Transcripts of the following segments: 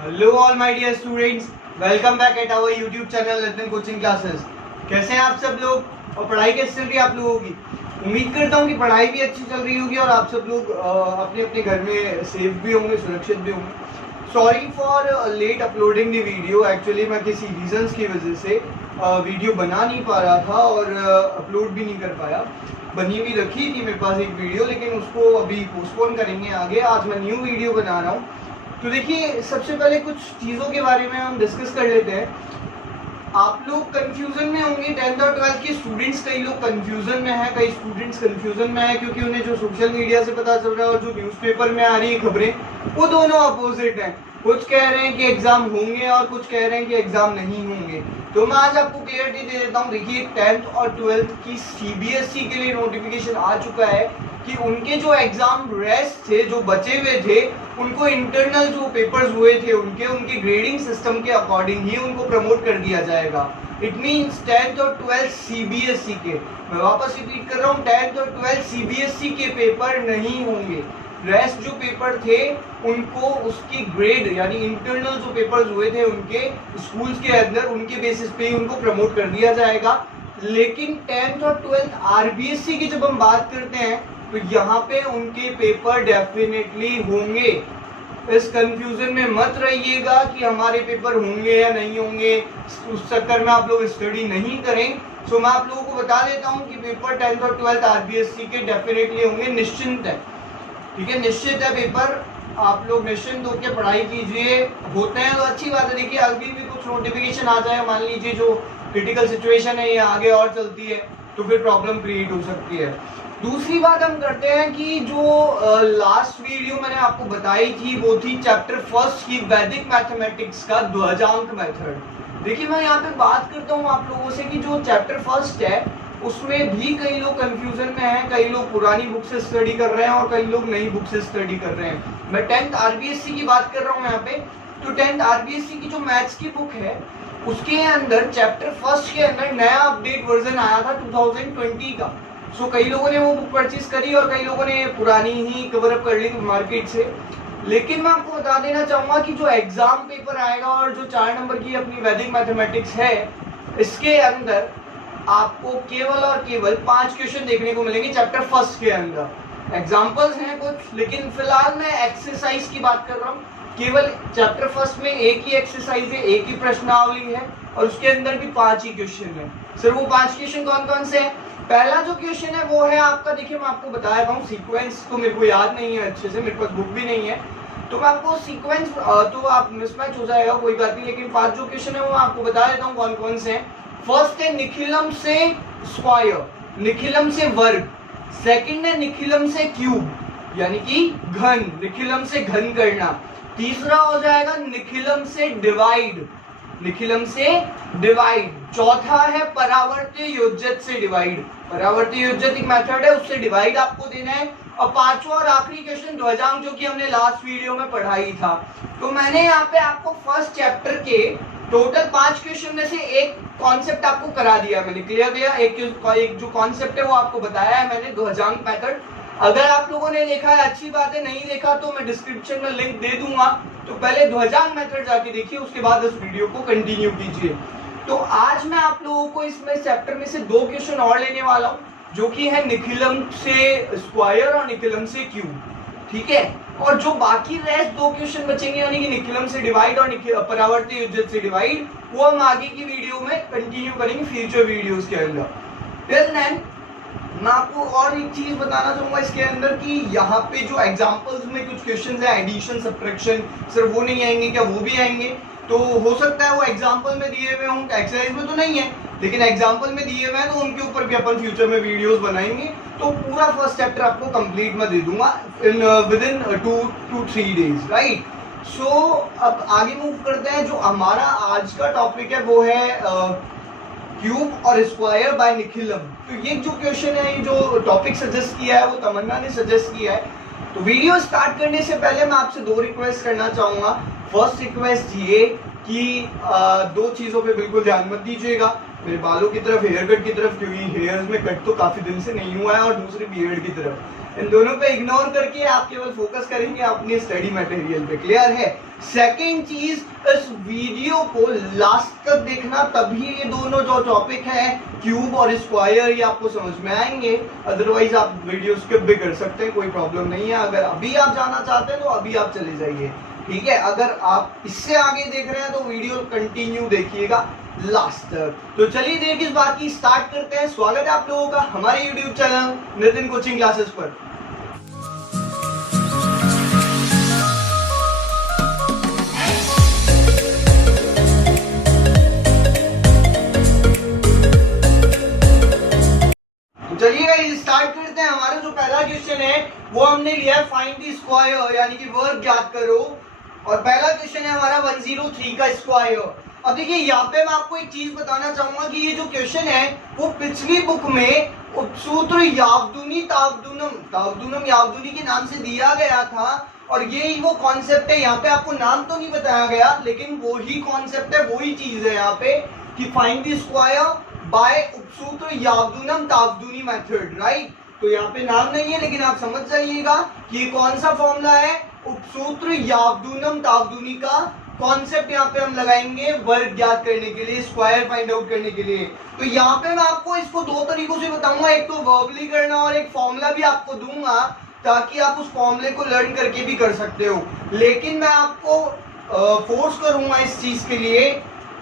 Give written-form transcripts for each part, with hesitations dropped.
Hello all my dear students, welcome back at our YouTube channel Ratna coaching classes. कैसे हैं आप सब लोग और पढ़ाई कैसे चल रही है आप लोगों की? उम्मीद करता हूँ कि पढ़ाई भी अच्छी चल रही होगी और आप सब लोग अपने अपने घर में सेफ भी होंगे, सुरक्षित भी होंगे। Sorry for late uploading the video. Actually मैं किसी रीजंस की वजह से वीडियो बना नहीं पा रहा था और अपलोड भी नहीं कर पाया। बनी हुई रखी थी मेरे पास एक वीडियो, लेकिन उसको अभी पोस्टपोन करेंगे आगे। आज मैं न्यू वीडियो बना रहा हूँ। तो देखिए, सबसे पहले कुछ चीज़ों के बारे में हम डिस्कस कर लेते हैं। आप लोग कंफ्यूजन में होंगे, 10th और 12th के स्टूडेंट्स कई लोग कंफ्यूजन में हैं, कई स्टूडेंट्स कंफ्यूजन में हैं क्योंकि उन्हें जो सोशल मीडिया से पता चल रहा है और जो न्यूज़पेपर में आ रही है खबरें, वो दोनों अपोजिट हैं। कुछ कह रहे हैं कि एग्जाम होंगे और कुछ कह रहे हैं कि एग्जाम नहीं होंगे। तो मैं आज आपको क्लियरिटी दे देता हूँ। देखिए, 10th और 12th की सीबीएसई के लिए नोटिफिकेशन आ चुका है कि उनके जो एग्जाम रेस्ट थे, जो बचे हुए थे, उनको इंटरनल जो पेपर्स हुए थे उनके ग्रेडिंग सिस्टम के अकॉर्डिंग ही उनको प्रमोट कर दिया जाएगा। इट मीन्स 10th और 12th सीबीएसई के, मैं वापस रिपीट कर रहा हूँ, 10th और 12th सीबीएसई के पेपर नहीं होंगे। रेस्ट जो पेपर थे उनको उसकी ग्रेड यानी इंटरनल जो पेपर्स हुए थे उनके स्कूल्स के अंदर, उनके बेसिस पे ही उनको प्रमोट कर दिया जाएगा। लेकिन 10th और 12th आरबीएसई की जब हम बात करते हैं तो यहाँ पे उनके पेपर डेफिनेटली होंगे। इस कंफ्यूजन में मत रहिएगा कि हमारे पेपर होंगे या नहीं होंगे, उस चक्कर में आप लोग स्टडी नहीं करें। सो मैं आप लोगों को बता देता हूँ कि पेपर 10th और 12th आरबीएसई के डेफिनेटली होंगे, निश्चिंत है। ठीक है, निश्चित है पेपर। आप लोग निश्चिंत होकर पढ़ाई कीजिए। होते हैं तो अच्छी बात है। देखिए, अभी भी कुछ नोटिफिकेशन आ जाए, मान लीजिए जो क्रिटिकल सिचुएशन है ये आगे और चलती है तो फिर प्रॉब्लम क्रिएट हो सकती है। दूसरी बात हम करते हैं कि जो लास्ट वीडियो मैंने आपको बताई थी वो थी चैप्टर फर्स्ट की वैदिक मैथमेटिक्स का ध्वजांक मेथड। देखिए, मैं यहाँ पे बात करता हूँ आप लोगों से कि जो चैप्टर फर्स्ट है उसमें भी कई लोग कंफ्यूजन में हैं, कई लोग पुरानी बुक से स्टडी कर रहे हैं और कई लोग नई बुक से स्टडी कर रहे हैं। मैं 10th आरबीएसई की बात कर रहा हूँ यहाँ पे। तो 10th आरबीएसई की जो मैथ्स की बुक है उसके अंदर चैप्टर फर्स्ट के अंदर नया अपडेट वर्जन आया था 2020 का। सो कई लोगों ने वो बुक परचेज करी और कई लोगों ने पुरानी ही कवर अप कर ली मार्केट से। लेकिन मैं आपको बता देना चाहूंगा कि जो एग्जाम पेपर आएगा और जो 4 नंबर की अपनी वैदिक मैथमेटिक्स है, इसके अंदर आपको केवल और केवल 5 क्वेश्चन देखने को मिलेंगे चैप्टर फर्स्ट के अंदर। एग्जाम्पल्स हैं कुछ, लेकिन फिलहाल मैं एक्सरसाइज की बात कर रहा हूँ। केवल चैप्टर फर्स्ट में एक ही एक्सरसाइज है, एक ही प्रश्नावली है और उसके अंदर भी 5 ही क्वेश्चन है। सर वो 5 क्वेश्चन कौन कौन से हैं? पहला जो क्वेश्चन है वो है आपका, देखिए मैं आपको बता रहा हूँ, सीक्वेंस तो मेरे को याद नहीं है अच्छे से, मेरे पास बुक भी नहीं है, तो मैं आपको सीक्वेंस तो आप मिसमैच हो जाएगा, कोई बात नहीं। लेकिन 5 जो क्वेश्चन है वो आपको बता देता हूँ कौन कौन से हैं। फर्स्ट है निखिलम से स्क्वायर, निखिलम से वर्ग। सेकंड है निखिलम से क्यूब यानी कि घन, निखिलम से घन करना। तीसरा हो जाएगा निखिलम से डिवाइड, निखिलम से डिवाइड। चौथा है परावर्तीय योज्यत से डिवाइड, परावर्तीय योज्यत एक मेथड है, उससे डिवाइड आपको देना है। और 5वां और आखिरी क्वेश्चन ध्वजांक, जो कि हमने लास्ट वीडियो में पढ़ाई था। तो मैंने यहाँ पे आपको फर्स्ट चैप्टर के टोटल 5 क्वेश्चन में से एक कॉन्सेप्ट आपको करा दिया मैंने, क्लियर किया। एक जो कॉन्सेप्ट है वो आपको बताया है मैंने, ध्वजांक मेथड। अगर आप लोगों ने देखा है अच्छी बात है, नहीं देखा तो मैं डिस्क्रिप्शन में लिंक दे दूंगा, तो पहले ध्वजांक मेथड जाके देखिए, उसके बाद इस वीडियो को कंटिन्यू कीजिए। तो आज मैं आप लोगों को इसमें चैप्टर में से 2 क्वेश्चन और लेने वाला हूँ, जो कि है निखिलम से स्क्वायर और निखिलम से क्यूब। ठीक है, और जो बाकी रेस्ट 2 क्वेश्चन बचेंगे यानी कि निखिलम से डिवाइड और परावर्तीय योज्यत से डिवाइड, वो हम आगे की वीडियो में कंटिन्यू करेंगे फ्यूचर वीडियोस के अंदर। टिल देन मैं आपको और एक चीज बताना चाहूंगा इसके अंदर कि यहाँ पे जो एग्जांपल्स में कुछ क्वेश्चंस है, एडिशन सब्ट्रैक्शन, सर वो नहीं आएंगे क्या? वो भी आएंगे। तो हो सकता है वो एग्जांपल में दिए हुए हों, एक्सरसाइज में तो नहीं है, लेकिन एग्जांपल में दिए हुए हैं तो उनके ऊपर भी अपन फ्यूचर में वीडियोस बनाएंगे। तो पूरा फर्स्ट चैप्टर आपको कंप्लीट में दे दूंगा with in 2 to 3 days, right. So अब आगे मूव करते हैं। जो हमारा आज का टॉपिक है वो है क्यूब और स्क्वायर बाय निखिलम। तो ये जो क्वेश्चन है, ये जो टॉपिक सजेस्ट किया है वो तमन्ना ने सजेस्ट किया है। तो वीडियो स्टार्ट करने से पहले मैं आपसे 2 रिक्वेस्ट करना चाहूंगा। फर्स्ट रिक्वेस्ट ये कि दो चीजों पे बिल्कुल ध्यान मत दीजिएगा, मेरे बालों की तरफ, हेयर कट की तरफ, क्योंकि हेयर्स में कट तो काफी दिन से नहीं हुआ है, और दूसरी बियर्ड की तरफ। इन दोनों पे इग्नोर करके आप केवल फोकस करेंगे अपने स्टडी मटेरियल पे। क्लियर है? सेकंड चीज, इस वीडियो को लास्ट तक देखना, तभी ये दोनों जो टॉपिक है क्यूब और स्क्वायर ये आपको समझ में आएंगे। अदरवाइज आप वीडियो स्किप भी कर सकते हैं, कोई प्रॉब्लम नहीं है। अगर अभी आप जाना चाहते हैं तो अभी आप चले जाइए, ठीक है? अगर आप इससे आगे देख रहे हैं तो वीडियो कंटिन्यू देखिएगा लास्ट तक। तो चलिए देर किस बात की, स्टार्ट करते हैं। स्वागत है आप लोगों का हमारे YouTube channel Nitin coaching classes पर। चलिए स्टार्ट करते हैं। हमारा जो पहला क्वेश्चन है वो हमने लिया है फाइंड द स्क्वायर, यानी कि वर्ग ज्ञात करो। और पहला क्वेश्चन है हमारा 103 का स्क्वायर। अब देखिए यहाँ पे मैं आपको एक चीज बताना चाहूंगा कि ये जो क्वेश्चन है वो पिछली बुक में उपसूत्र यावदुनी तावदुनम यावदुनी के नाम से दिया गया था, और ये ही वो कॉन्सेप्ट है। यहाँ पे आपको नाम तो नहीं बताया गया, लेकिन वो ही कॉन्सेप्ट है, वो ही चीज है यहाँ पे कि find the square by Upasutra Yavadunam Tavaduni method, right? तो यहाँ पे नाम नहीं है, लेकिन आप समझ जाइएगा कि ये कौन सा फॉर्मूला है, उपसूत्र यावदुनम तावदुनी का कॉन्सेप्ट यहाँ पे हम लगाएंगे वर्ग ज्ञात करने के लिए, स्क्वायर फाइंड आउट करने के लिए। तो यहाँ पे मैं आपको इसको दो तरीकों से बताऊंगा, एक तो वर्बली करना और एक फॉर्मूला भी आपको दूंगा, ताकि आप उस फॉर्मूले को लर्न करके भी कर सकते हो। लेकिन मैं आपको फोर्स करूंगा इस चीज के लिए,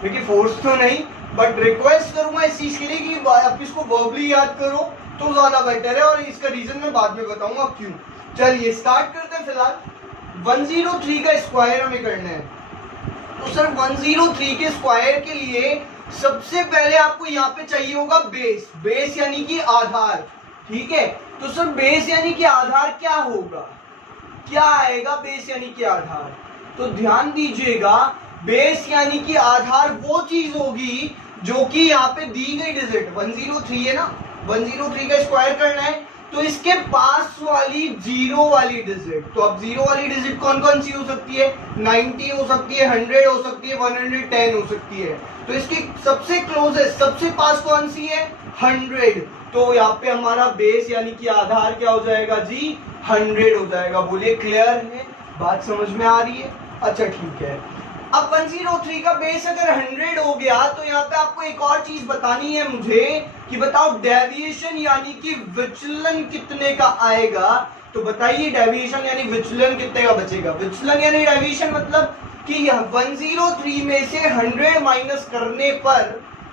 क्योंकि फोर्स तो नहीं बट रिक्वेस्ट करूंगा इस चीज के लिए कि आप इसको वर्बली याद करो तो ज्यादा बेटर है, और इसका रीजन मैं बाद में बताऊंगा क्यों। चलिए स्टार्ट करते हैं। फिलहाल 103 का स्क्वायर हमें करना है। तो सर 103 के स्क्वायर के लिए सबसे पहले आपको यहाँ पे चाहिए होगा बेस यानी कि आधार, ठीक है? तो सर बेस यानी कि आधार क्या होगा, क्या आएगा बेस यानी कि आधार? तो ध्यान दीजिएगा, बेस यानी कि आधार वो चीज होगी जो कि यहाँ पे दी गई डिजिट 103 है ना, 103 का स्क्वायर करना है, तो इसके पास वाली जीरो वाली डिजिट। तो अब जीरो वाली डिजिट कौन कौन सी हो सकती है? 90 हो सकती है, 100 हो सकती है, 110 हो सकती है। तो इसकी सबसे क्लोजेस्ट, सबसे पास कौन सी है? 100। तो यहाँ पे हमारा बेस यानी कि आधार क्या हो जाएगा जी? 100 हो जाएगा। बोलिए क्लियर है? बात समझ में आ रही है? अच्छा ठीक है। अब 103 का बेस अगर 100 हो गया, तो यहाँ पे आपको एक और चीज बतानी है मुझे कि बताओ डेविएशन यानी कि विचलन कितने का आएगा। तो बताइए डेविएशन यानी विचलन कितने का बचेगा? विचलन यानी डेविएशन मतलब कि 103 में से 100 माइनस करने पर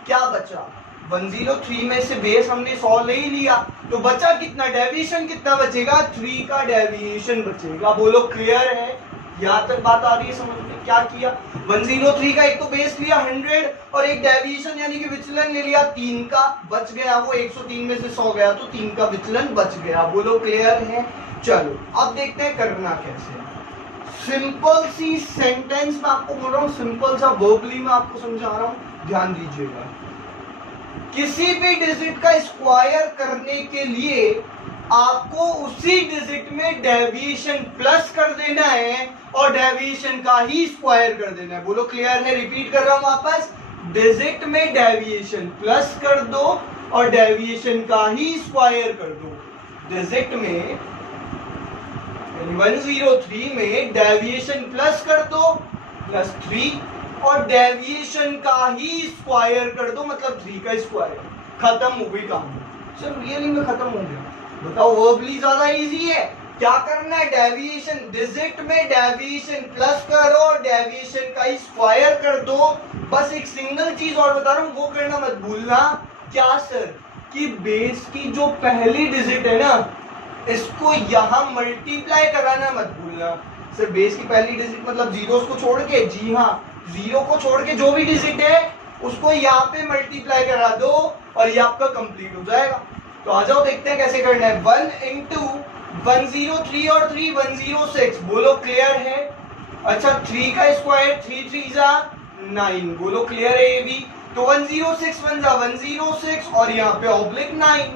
क्या बचा? 103 में से बेस हमने 100 ले ही लिया, तो बचा कितना? डेविएशन कितना बचेगा? 3 का डेविएशन बचेगा। बोलो क्लियर है? यहाँ तक बात आ रही है समझ में? क्या किया? 103 का एक तो बेस लिया 100 और एक डेविएशन यानी कि विचलन ले लिया 3 का, बच गया वो 103 में से 100 गया, तो 3 का विचलन बच गया। बोलो क्लियर है? चलो अब देखते हैं करना कैसे। सिंपल सी सेंटेंस में आपको बोल रहा हूँ, सिंपल सा वर्बली में आपको समझा रहा हूँ, ध्यान दीजिएगा। किसी भी डिजिट का स्क्वायर करने के लिए आपको उसी डिजिट में डेविएशन प्लस कर देना है और डेविएशन का ही स्क्वायर कर देना है। बोलो क्लियर है? रिपीट कर रहा हूं वापस, डिजिट में डेविएशन प्लस कर दो और डेविएशन का ही स्क्वायर कर दो। डिजिट में 103 में डेविएशन प्लस कर दो +3 और डेविएशन का ही स्क्वायर कर दो, मतलब 3 का स्क्वायर। खत्म हो गई काम। सर रियली में खत्म हो गया? बताओ वर्बली ज्यादा इजी है। क्या करना है? डेविएशन, डिजिट में डेविएशन प्लस करो और डेविएशन का ही स्क्वायर कर दो। बस एक सिंगल चीज और बता रहा हूं, वो करना मत भूलना। क्या सर? कि बेस की जो पहली डिजिट है ना, इसको यहां मल्टीप्लाई कराना मत भूलना। सर बेस की पहली डिजिट मतलब जीरो को छोड़ के? जी हाँ, जीरो को छोड़ के जो भी डिजिट है उसको यहाँ पे मल्टीप्लाई करा दो और ये आपका कंप्लीट हो जाएगा। तो आ जाओ देखते हैं कैसे करना है। 1 इंटू 103 और 3 106। बोलो क्लियर है? अच्छा 3 का स्क्वायर 3 3 जा 9। बोलो क्लियर है ये भी? तो 106 1 जा 106 और यहाँ पे ऑब्लिक 9।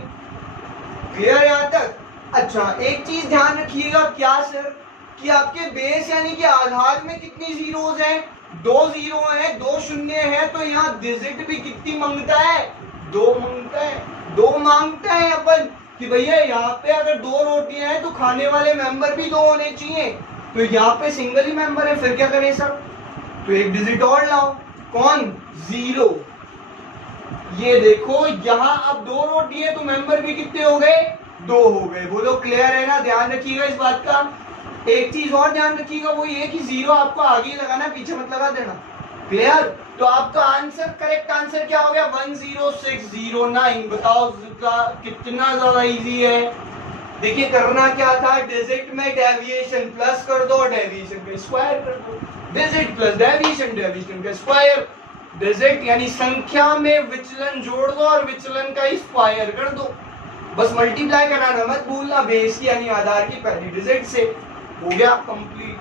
क्लियर यहाँ तक? अच्छा एक चीज ध्यान रखिएगा। क्या सर? कि आपके बेस यानी कि आधार में कितनी जीरोज हैं, 2 जीरो है, 2 शून्य है, तो यहाँ डिजिट भी कितनी मांगता है, 2 मांगता है। 2 मांगता है अपन कि भैया यहाँ पे अगर 2 रोटियां हैं तो खाने वाले मेंबर भी 2 होने चाहिए, तो यहाँ पे सिंगल ही मेंबर है, फिर क्या करें सर, तो एक डिजिट और लाओ, कौन, 0। ये देखो यहाँ अब 2 रोटी है तो मेंबर भी कितने हो गए, 2 हो गए। बोलो क्लियर है ना, ध्यान रखिएगा इस बात का। एक चीज और ध्यान रखिएगा, वो ये कि 0 आपको आगे लगाना, पीछे मत लगा देना, क्लियर। तो आपका आंसर, करेक्ट आंसर क्या हो गया, 10609। बताओ कितना ज्यादा इजी है। देखिए करना क्या था, डिजिट में डेविएशन प्लस कर दो, डेविएशन का स्क्वायर कर दो, डिजिट प्लस डेविएशन, डेविएशन का स्क्वायर, डिजिट यानी संख्या में विचलन जोड़ दो और विचलन का स्क्वायर कर दो। बस मल्टीप्लाई कराना मत भूलना, बेस की यानी आधार की पहली डिजिट से। हो गया कंप्लीट।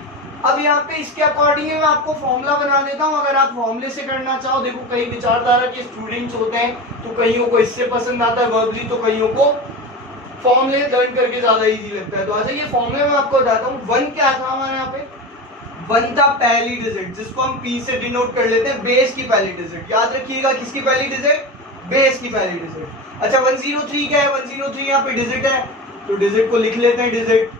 अब यहाँ पे इसके अकॉर्डिंग मैं आपको फॉर्मूला बना देता हूँ, अगर आप फॉर्मूले से करना चाहो। देखो कई विचारधारा के स्टूडेंट्स होते हैं, तो कईयों को इससे पसंद आता है वर्बली, तो कईयों को फॉर्मूले लर्न करके ज्यादा इजी लगता है। तो अच्छा ये फॉर्मूले में आपको बताता हूँ। 1 क्या था हमारे यहाँ पे, 1 था पहली डिजिट, जिसको हम P से डिनोट कर लेते हैं, बेस की पहली डिजिट। याद रखिएगा किसकी पहली डिजिट, बेस की पहली डिजिट। अच्छा 103 क्या है, 103 यहाँ पे डिजिट है, तो डिजिट को लिख लेते हैं, डिजिट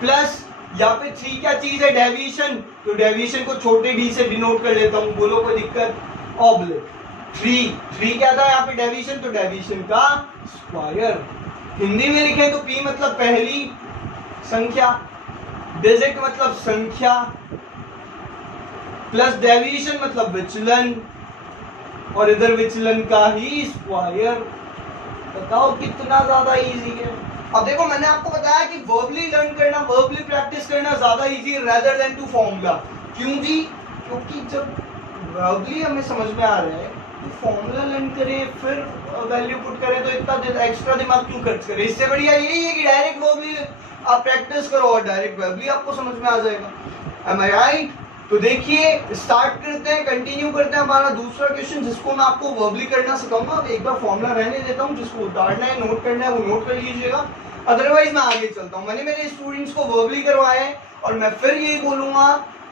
प्लस यहाँ पे 3 क्या चीज है, डेविएशन, तो डेविएशन को छोटे d से डिनोट कर लेता हूँ। बोलो कोई दिक्कत, ऑब्लिक 3 क्या था यहाँ पे, डेविएशन, तो डेविएशन का स्क्वायर। हिंदी में लिखे तो P मतलब पहली संख्या, डिजिट मतलब संख्या, प्लस डेविएशन मतलब विचलन, और इधर विचलन का ही स्क्वायर। बताओ कितना ज्यादा इजी है। अब देखो मैंने आपको बताया कि वर्बली लर्न करना, वर्बली प्रैक्टिस करना ज्यादा इजी है रेदर देन टू फॉर्मूला। क्यों जी, क्योंकि जब वर्बली हमें समझ में आ रहा है तो फॉर्मूला लर्न करें फिर वैल्यू पुट करें तो इतना एक्स्ट्रा दिमाग क्यों खर्च करें। इससे बढ़िया यही है कि डायरेक्ट वर्बली आप प्रैक्टिस करो और डायरेक्ट वर्बली आपको समझ में आ जाएगा। एम आई राइट। तो देखिए स्टार्ट करते हैं, कंटिन्यू करते हैं हमारा दूसरा क्वेश्चन, जिसको मैं आपको वर्बली करना सिखाऊंगा। एक बार फॉर्मूला रहने देता हूँ, जिसको उतारना है नोट करना है वो नोट कर लीजिएगा, अदरवाइज मैं आगे चलता हूँ। मैंने मेरे स्टूडेंट्स को वर्बली करवाया है और मैं फिर यही बोलूंगा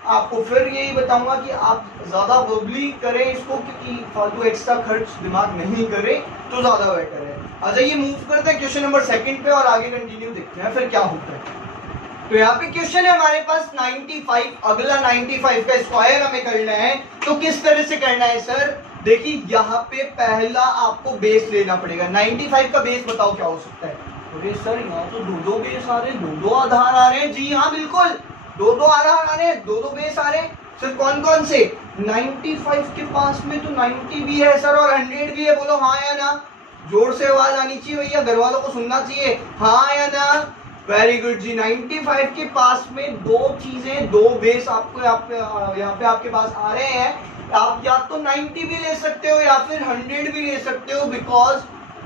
आपको, फिर यही बताऊंगा कि आप ज्यादा वर्बली करें इसको, क्योंकि फालतू एक्स्ट्रा खर्च दिमाग नहीं करें तो ज्यादा बेटर है। अच्छा ये मूव करते हैं क्वेश्चन नंबर 2 पे और आगे कंटिन्यू देखते हैं फिर क्या होता है। तो यहाँ पे क्वेश्चन है हमारे पास 95, अगला 95 का स्क्वायर हमें करना है। तो किस तरह से करना है सर, देखिए यहाँ पे पहला आपको बेस लेना पड़ेगा। 95 का बेस बताओ क्या हो सकता है। अरे सर यहाँ तो 2 बेस आ रहे हैं, 2 आधार आ रहे हैं। जी हाँ बिल्कुल, 2 आधार आ रहे हैं, 2 बेस आ रहे हैं। सर कौन कौन से, 95 के पास में तो 90 भी है सर और 100 भी है। बोलो हाँ या ना, जोर से आवाज आनी चाहिए भैया, घर वालों को सुनना चाहिए, हाँ या ना। वेरी गुड जी। 95 के पास में 2 चीजें, 2 बेस आपको यहाँ पे आपके पास आ रहे हैं। आप या तो 90 भी ले सकते हो या फिर 100 भी ले सकते हो, बिकॉज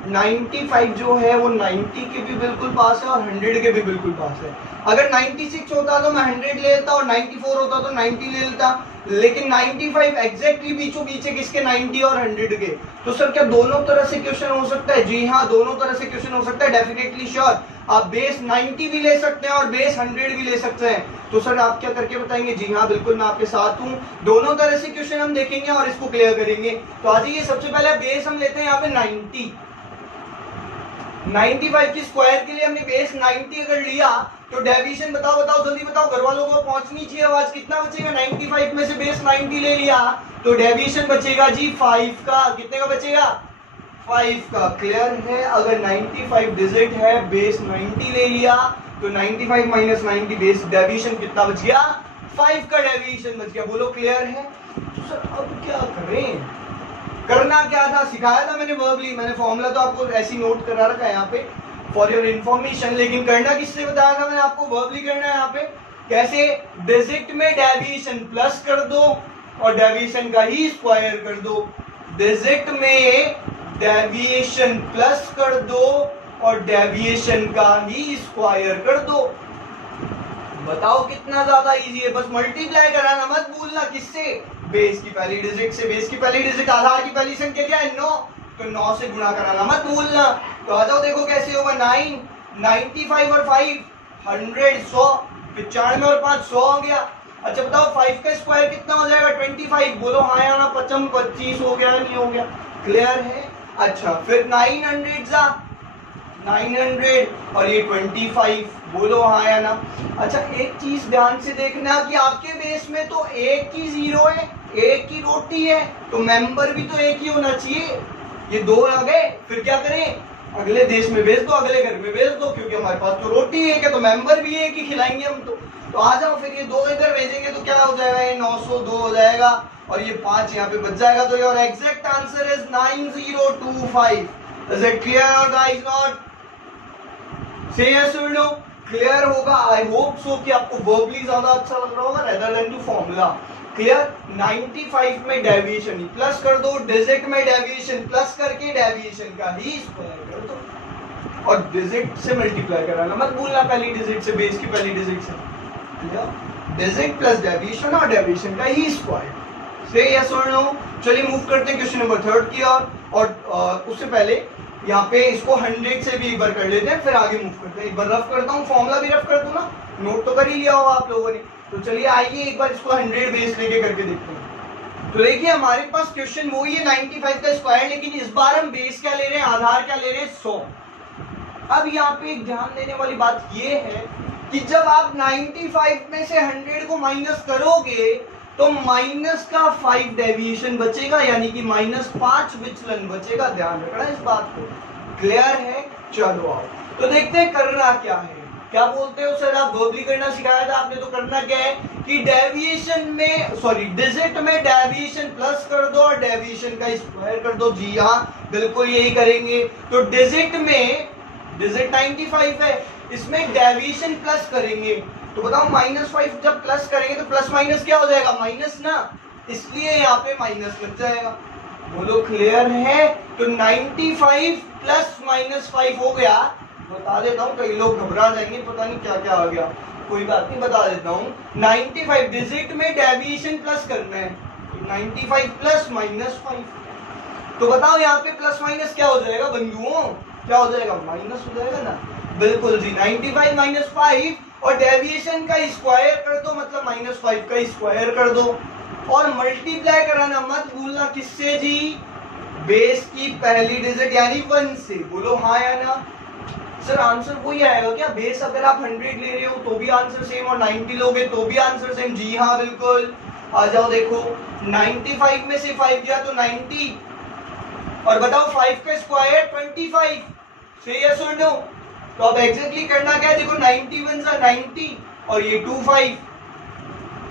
95 जो है वो 90 के भी बिल्कुल पास है और 100 के भी बिल्कुल पास है। अगर 96 होता तो मैं 100 ले लेता और 94 होता तो 90 ले लेता, लेकिन 95 एग्जैक्टली बीचों बीच है किसके, 90 और 100 के। तो सर क्या दोनों तरह से क्वेश्चन हो सकता है। जी हाँ दोनों तरह से क्वेश्चन हो सकता है, डेफिनेटली श्योर। आप बेस 90 भी ले सकते हैं और बेस 100 भी ले सकते हैं। तो सर आप क्या करके बताएंगे। जी हाँ बिल्कुल मैं आपके साथ हूँ, दोनों तरह से क्वेश्चन हम देखेंगे और इसको क्लियर करेंगे। तो आज ये सबसे पहले बेस हम लेते हैं यहाँ पे 95 की स्क्वायर के लिए हमने बेस 90 अगर लिया तो डेविएशन बताओ जल्दी बताओ, घर वालों को पहुंचनी चाहिए आवाज। कितना बचेगा, 95 में से बेस 90 ले लिया तो डेविएशन बचेगा जी 5 का। कितने का बचेगा, 5 का। क्लियर है, अगर 95 डिजिट है, बेस 90 ले लिया तो 95 माइनस 90 बेस डेविएशन कितना बच गया, 5 का डेविएशन बच गया। बोलो क्लियर है। तो सर अब क्या करें, करना क्या था, सिखाया था मैंने वर्बली, मैंने फॉर्मूला तो आपको ऐसी नोट करा रखा है यहाँ पे फॉर योर इन्फॉर्मेशन, लेकिन करना किससे बताया था मैंने आपको, वर्बली करना है यहाँ पे। कैसे, डिजिट में डेविएशन प्लस कर दो और डेविएशन का ही स्क्वायर कर दो। डिजिट में डेविएशन प्लस कर दो और डेविएशन का ही स्क्वायर कर दो। बताओ कितना ज्यादा इजी है। बस मल्टीप्लाई कराना मत भूलना, किससे, बेस की पहली डिजिट से। बेस की पहली डिजिट आधार की पहली संख्या क्या है, 9, तो 9 से गुणा कराना मत भूलना। तो आ जाओ देखो कैसे होगा, 9, 95 और 5, 100, 100, 95 और 5 100 हो गया। अच्छा बताओ 5 का स्क्वायर कितना हो जाएगा 25, बोलो हाँ या ना, 25 हो गया नहीं हो गया, क्लियर है। अच्छा फिर 900 जा 900 और ये 25, बोलो हाँ या ना। अच्छा एक चीज ध्यान से देखना कि आपके बेस में तो एक ही जीरो है, एक ही रोटी है, तो मेंबर भी तो एक ही होना चाहिए। ये दो आ गए, फिर क्या करें, अगले देश में भेज दो, अगले घर में भेज दो, क्योंकि हमारे पास तो रोटी एक है तो मेंबर भी एक ही खिलाएंगे हम तो आ जाओ। फिर ये दो इधर भेजेंगे तो क्या हो जाएगा, ये 902 हो जाएगा और ये 5 यहाँ पे बच जाएगा। तो your exact answer is 9025। Is it clear और गाइस नॉट? से यस और नो? क्लियर होगा, आई होप सो कि आपको वर्बली ज्यादा अच्छा लग रहा होगा rather than two formula. Clear? 95 में डेविएशन ही प्लस कर दो, डिजिट में डेविएशन प्लस करके डेविएशन का ही स्क्वायर कर दो और डिजिट से मल्टीप्लाई कराना मत भूलना, पहली डिजिट से, बेस की पहली डिजिट से। क्लियर? डिजिट प्लस डेविएशन और डेविएशन का ही स्क्वायर। से यस और नो? चलिए मूव करते हैं क्वेश्चन नंबर 3 की और उससे पहले यहाँ पे इसको 100 से भी एक बार कर लेते हैं, फिर आगे मूव करते हैं। एक बार रफ करता हूँ, फॉर्मूला भी रफ कर दूं ना, नोट तो कर ही लिया होगा आप लोगों ने। तो चलिए आइए एक बार इसको 100 बेस लेके करके देखते हैं। तो देखिए हमारे पास क्वेश्चन वही है 95 का स्क्वायर, लेकिन इस बार हम बेस क्या ले रहे हैं, आधार क्या ले रहे हैं, 100। अब यहाँ पे एक ध्यान देने वाली बात ये है कि जब आप 95 में से 100 को माइनस करोगे तो माइनस का 5 डेविएशन बचेगा, यानी कि -5 विचलन बचेगा। ध्यान रखना इस बात को, क्लियर है? चलो आओ तो देखते हैं करना क्या है। क्या बोलते हो सर आप, वर्बली करना सिखाया था आपने, तो करना क्या है कि डेविएशन में डिजिट में डेविएशन प्लस कर दो और डेविएशन का स्क्वायर कर दो। जी हाँ बिल्कुल यही करेंगे। तो डिजिट 95 है, इसमें डेविएशन प्लस करेंगे, तो बताओ -5 जब प्लस करेंगे तो प्लस माइनस क्या हो जाएगा, माइनस ना, इसलिए यहाँ पे माइनस लग जाएगा। बोलो क्लियर है? तो 95 प्लस -5 हो गया। बता देता हूँ, कई लोग घबरा जाएंगे, पता नहीं क्या क्या आ गया, कोई बात नहीं बता देता हूँ। 95 डिजिट में डेविएशन प्लस करना है, 95 प्लस -5, तो बताओ यहाँ पे प्लस माइनस क्या हो जाएगा बंधुओं, क्या हो जाएगा, माइनस हो जाएगा ना। बिल्कुल जी, 95 - 5 और डेविएशन का स्क्वायर कर दो, मतलब -5 का स्क्वायर कर दो और मल्टीप्लाई कराना मत भूलना, किससे जी, बेस की पहली डिजिट यानी 1 से। बोलो हाँ या ना। सर आंसर वही आएगा क्या, बेस अगर आप 100 ले रहे हो तो भी आंसर सेम और 90 लोगे तो भी आंसर सेम? जी हाँ बिल्कुल। आ जाओ देखो, 95 में से 5 गया तो 90 और बताओ 5 का स्क्वायर 25। से यस और नो? तो अब एग्जैक्टली करना क्या है, देखो 91 सा 90 और ये 25।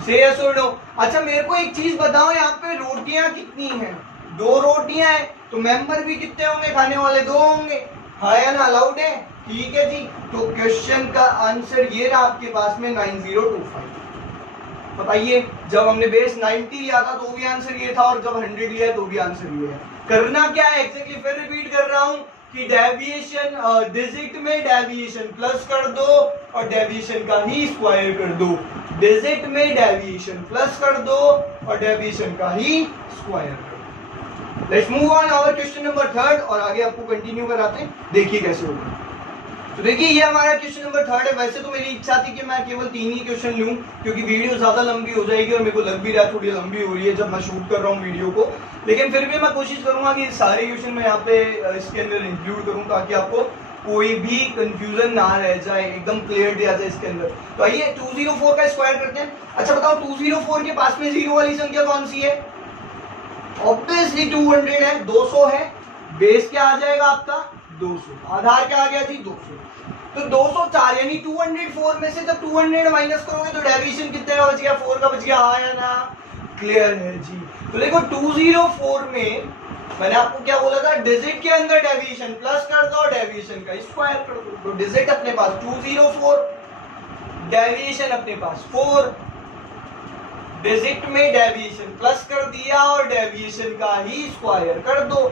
से यस और नो? अच्छा मेरे को एक चीज बताओ, यहाँ पे रोटियां कितनी हैं, 2 रोटियां हैं, तो मेंबर भी कितने होंगे, खाने वाले 2 होंगे, हाँ या ना, अलाउड है? ठीक है जी। तो क्वेश्चन का आंसर ये रहा आपके पास में 9025। बताइए, जब हमने बेस 90 लिया था तो भी आंसर ये था और जब 100 लिया तो भी आंसर ये है। करना क्या है एग्जैक्टली, फिर रिपीट कर रहा हूं कि डेविएशन डिजिट में डेविएशन प्लस कर दो और डेविएशन का ही स्क्वायर कर दो। डिजिट में डेविएशन प्लस कर दो और डेविएशन का ही स्क्वायर कर दो। Let's move on our question number 3 और आगे आपको कंटिन्यू कराते हैं, देखिए कैसे होगा। तो देखिए ये हमारा क्वेश्चन नंबर 3 है। वैसे तो मेरी इच्छा थी कि मैं केवल 3 ही क्वेश्चन लूं, क्योंकि वीडियो ज्यादा लंबी हो जाएगी और मेरे को लग भी रहा है थोड़ी लंबी हो रही है जब मैं शूट कर रहा हूं वीडियो को, लेकिन फिर भी मैं कोशिश करूंगा कि सारे क्वेश्चन मैं यहाँ पे इसके अंदर इंक्लूड करूं ताकि आपको कोई भी कंफ्यूजन ना रह जाए, एकदम क्लियरिटी आ जाए इसके अंदर। तो आइए 204 का स्क्वायर करते हैं। अच्छा बताओ 204 के पास में जीरो वाली संख्या कौन सी है? ऑब्वियसली 200 है, 200 है। बेस क्या आ जाएगा आपका 200, आधार क्या आ गया जी 200। तो 204 यानी 204 में से जब 200 माइनस करोगे तो डेविएशन कितने का बच गया, 4 का बच गया, हाँ या ना? क्लियर है जी। तो देखो 204 में मैंने आपको क्या बोला था, डिजिट के अंदर डेविएशन प्लस कर दो और डेविएशन का स्क्वायर कर दो। तो डिजिट अपने पास 204, डेविएशन अपने पास 4, डिजिट में डेविएशन प्लस कर दिया और डेविएशन का ही स्क्वायर कर दो।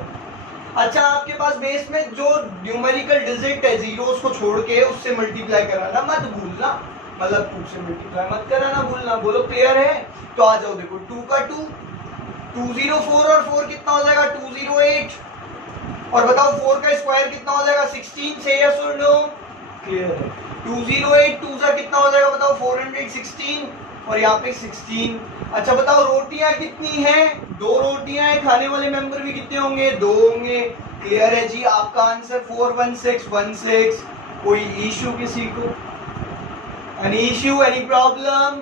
अच्छा आपके पास बेस में जो न्यूमेरिकल डिजिट है जीरो, उसको छोड़ के उससे मल्टीप्लाई कराना मत भूलना, मतलब 2 से मल्टीप्लाई मत कराना भूलना। बोलो क्लियर है? तो आ जाओ देखो 2 का 2, 204 और 4 कितना हो जाएगा 208 और बताओ 4 का स्क्वायर कितना हो जाएगा 16। से यस और नो? क्लियर है? 208 2 सा कितना हो जाएगा बताओ, 416, और यहाँ पे 16। अच्छा बताओ रोटियां कितनी हैं, 2 रोटियां हैं, खाने वाले मेंबर भी कितने होंगे, 2 होंगे। क्लियर है जी, आपका आंसर 41616। कोई इशू किसी को, एनी इशू, एनी प्रॉब्लम,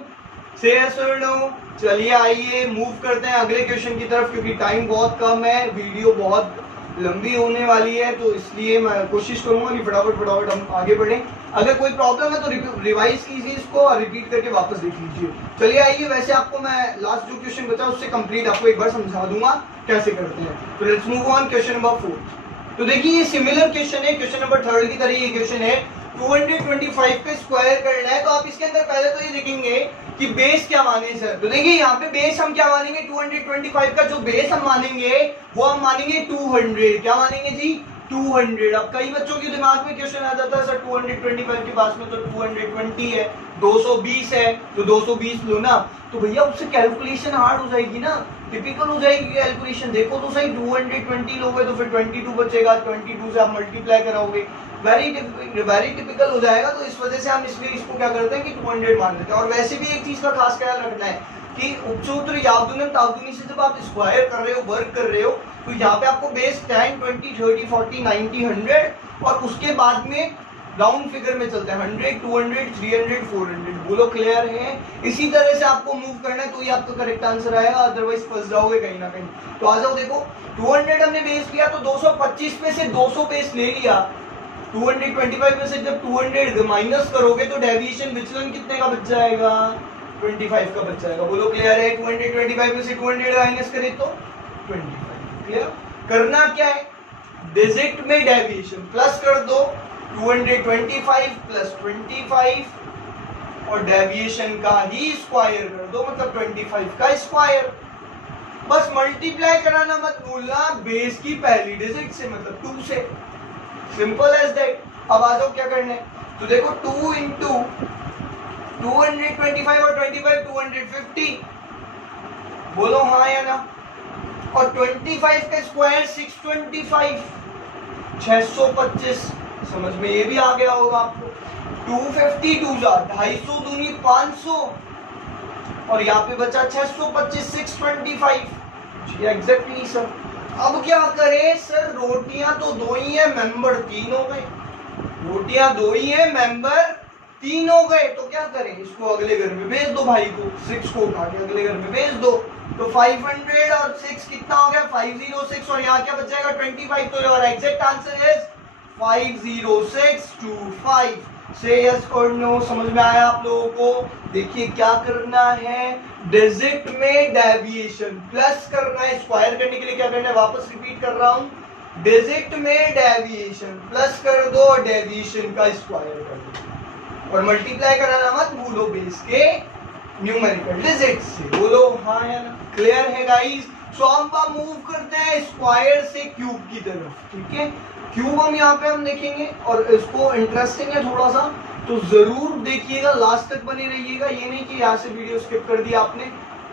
से यस और नो। चलिए आइए मूव करते हैं अगले क्वेश्चन की तरफ, क्योंकि टाइम बहुत कम है, वीडियो बहुत लंबी होने वाली है, तो इसलिए मैं कोशिश करूंगा कि फटाफट हम आगे बढ़ें। अगर कोई प्रॉब्लम है तो रिवाइज कीजिए इसको और रिपीट करके वापस देख लीजिए। चलिए आइए, वैसे आपको मैं लास्ट जो क्वेश्चन बचा उससे कंप्लीट आपको एक बार समझा दूंगा कैसे करते हैं। तो let's move on question number 4। तो देखिए ये सिमिलर क्वेश्चन है, क्वेश्चन नंबर 3 की तरह ये क्वेश्चन है। 225 का स्क्वायर करना है, तो आप इसके अंदर पहले तो ये देखेंगे कि बेस क्या माने सर। तो देखिए यहाँ पे बेस हम क्या मानेंगे, 225 का जो बेस हम मानेंगे वो हम मानेंगे 200। क्या मानेंगे जी, 200। अब कई बच्चों के दिमाग में क्वेश्चन आ जाता है सर 225 के पास में तो 220 है, 220 है, तो 220 लो ना। तो भैया उससे कैलकुलेशन हार्ड हो जाएगी ना, टिपिकल हो जाएगी कैलकुलेशन। देखो तो सही, 220 लोगे तो फिर 22 बचेगा, 22 से आप मल्टीप्लाई कराओगे, वेरी टिपिकल हो जाएगा। तो इस वजह से हम इसलिए इसको क्या करते हैं कि 200 मान लेते हैं। और वैसे भी एक चीज का खास ख्याल रखना है कि उपसूत्र यावदुनम तावदुनी से जब आप स्क्वायर कर रहे हो, वर्क कर रहे हो, तो यहाँ पे आपको बेस 10 20 30 40 90 100 और उसके बाद में राउंड फिगर में चलता है 100 200 300 400। बोलो क्लियर है। इसी तरह से आपको मूव करना है तो ये आपका करेक्ट आंसर आएगा, अदरवाइज फंस जाओगे कहीं ना कहीं। तो आ जाओ, देखो 200 हमने बेस लिया तो 225 में से 200 बेस ले लिया। 225 में से जब 200 माइनस करोगे तो डेविएशन विचलन कितने का बच जाएगा, 25 का बच जाएगा। बोलो क्लियर है। 225 में से 200 माइनस करें तो 25। क्लियर। करना क्या है, डिजिट में डेविएशन प्लस कर दो, 225 प्लस 25 और डेविएशन का ही स्क्वायर कर दो, मतलब 25 का स्क्वायर। बस मल्टीप्लाई कराना मत भूलना बेस की पहली डिजिट से, मतलब 2 से। Simple as that. अब आ जाओ क्या करना है, तो देखो 2 इंटू 225 और 25 250। बोलो हाँ या ना। और 25 का स्क्वायर 625 625। समझ में ये भी आ गया होगा आपको। 250 250 दूनी 500 और यहाँ पे बचा 625 625। Exactly sir. अब क्या करे सर, रोटियां तो 2 ही है, मेंबर 3 हो गए। रोटियां 2 ही है, मेंबर 3 हो गए, तो क्या करें, इसको अगले घर में भेज दो भाई को, 6 को उठा के अगले घर में भेज दो। तो 500 और 6 कितना हो गया, 506 और यहाँ क्या बच जाएगा 25। तो योर एग्जैक्ट आंसर इज 50625। से यस और नो। समझ में आया आप लोगों को। देखिए क्या करना है, डिजिट में डेविएशन प्लस करना है। स्क्वायर करने के लिए क्या करना है, वापस रिपीट कर रहा हूं, डिजिट में डेविएशन प्लस कर दो और डेविएशन का स्क्वायर कर दो और मल्टीप्लाई कराना मत भूलो बेस के न्यूमेरिकल डिजिट से। बोलो हाँ या ना। क्लियर है गाइस। सो हम मूव करते हैं स्क्वायर से क्यूब की तरफ। ठीक है, क्यूब हम यहाँ पे हम देखेंगे और इसको इंटरेस्टिंग है थोड़ा सा, तो जरूर देखिएगा, लास्ट तक बने रहिएगा। ये नहीं कि यहाँ से वीडियो स्किप कर दिया आपने।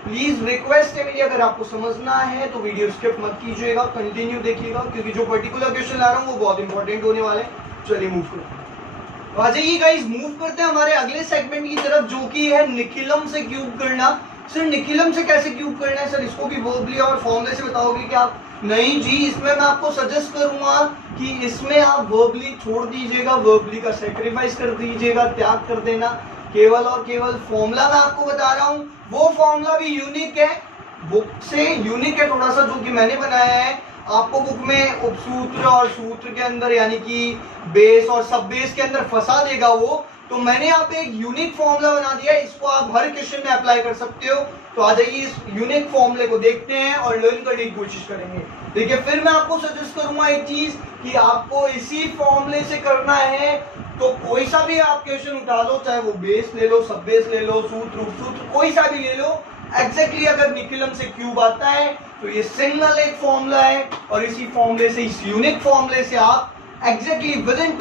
प्लीज रिक्वेस्ट है मेरी, अगर आपको समझना है तो वीडियो स्किप मत कीजिएगा, कंटिन्यू देखिएगा, क्योंकि जो पर्टिकुलर क्वेश्चन ला रहा हूँ वो बहुत इंपॉर्टेंट होने वाले। चलिए मूव करते हैं। तो आ जाइए गाइस, मूव करते हैं हमारे अगले सेगमेंट की तरफ, जो कि है निखिलम से क्यूब करना। सर निखिलम से कैसे क्यूब करना है सर, इसको भी वर्बली और फॉर्मूले से बताओगे क्या आप? नहीं जी, इसमें मैं आपको सजेस्ट करूंगा कि इसमें आप वर्बली छोड़ दीजिएगा, वर्बली का सैक्रिफाइस कर दीजिएगा, त्याग कर देना। केवल और केवल फॉर्मूला मैं आपको बता रहा हूँ, वो फॉर्मूला भी यूनिक है, बुक से यूनिक है थोड़ा सा, जो कि मैंने बनाया है। आपको बुक में उपसूत्र और सूत्र के अंदर यानी कि बेस और सब बेस के अंदर फंसा देगा वो, तो मैंने यहाँ पे एक यूनिक फॉर्मूला बना दिया है, इसको आप हर क्वेश्चन में अप्लाई कर सकते हो। तो आ जाइए इस यूनिक फॉर्मूले को देखते हैं और लर्न करने की कोशिश करेंगे। देखिए फिर मैं आपको सजेस्ट करूंगा एक चीज कि आपको इसी फॉर्मूले से करना है, तो कोई सा भी आप क्वेश्चन उठा लो, चाहे वो बेस ले लो, सब बेस ले लो, सूत्र उपसूत्र कोई सा भी ले लो, एग्जैक्टली अगर निखिलम से क्यूब आता है तो ये सिंगल एक फॉर्मूला है और इसी फॉर्मूले से, इस यूनिक फॉर्मूले से आप एग्जैक्टली विद इन